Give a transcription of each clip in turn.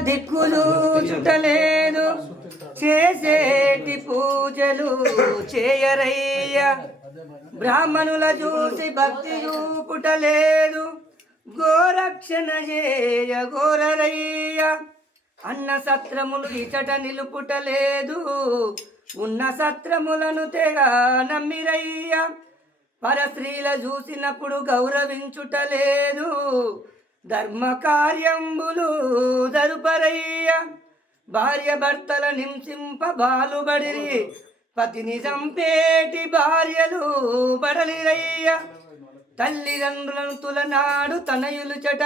దిక్కులు చుట్టలేదు. చేసేటి పూజలు చేయరయ్య. బ్రాహ్మణుల చూసి భక్తి చూపుటలేదు. గోరక్షణ చేయ గోరరయ్య. అన్న సత్రములు ఇచట నిలుపుటలేదు. ఉన్న సత్రములను తెగ నమ్మిరయ్య. పరస్త్రీల చూసినప్పుడు గౌరవించుటలేదు. ధర్మ కార్యంబులు జరుపరయ్య. భార్య భర్తల నింసింప బాలుబడిరి. పతిని చంపేటి భార్యలు బడలిరయ్య. తల్లిదండ్రులను తులనాడు తనయులు చట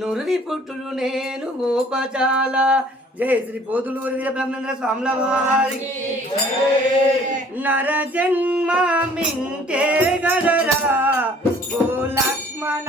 నురువి పుట్టుడు నేను గోపచాల జయ శ్రీ పోతులూరి వీర బ్రహ్మేంద్ర స్వాముల వారి నర జన్మ మింటే గడరా. ఓ లక్ష్మణ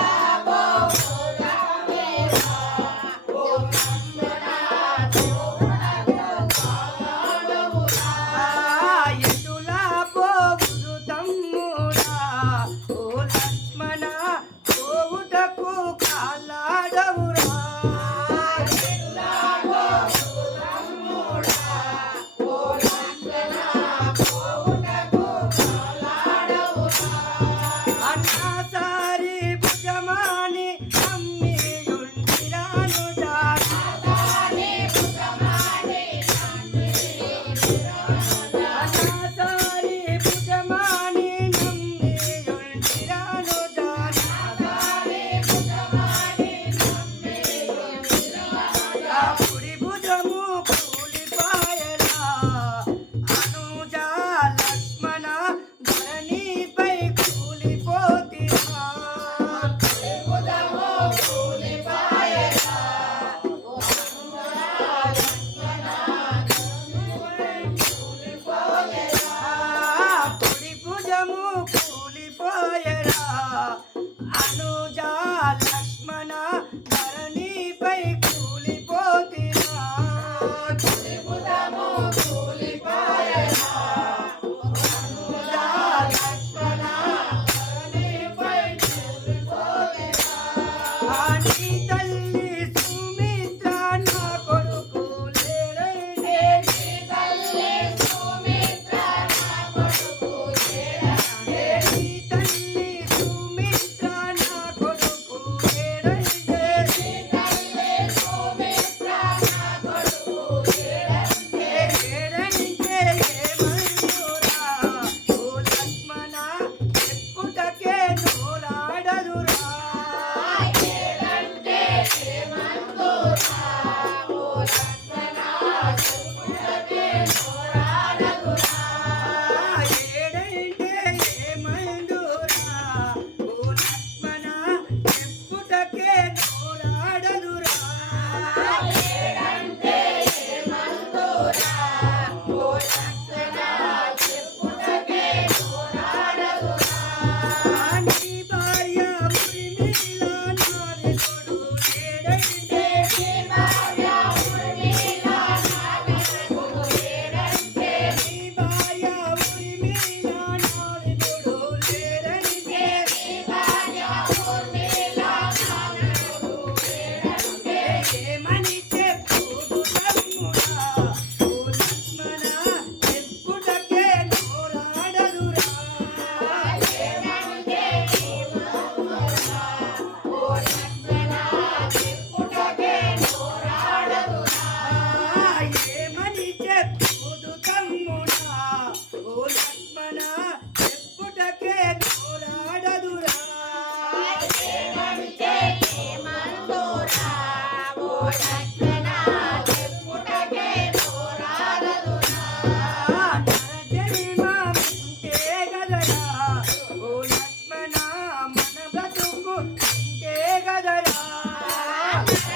Obrigado.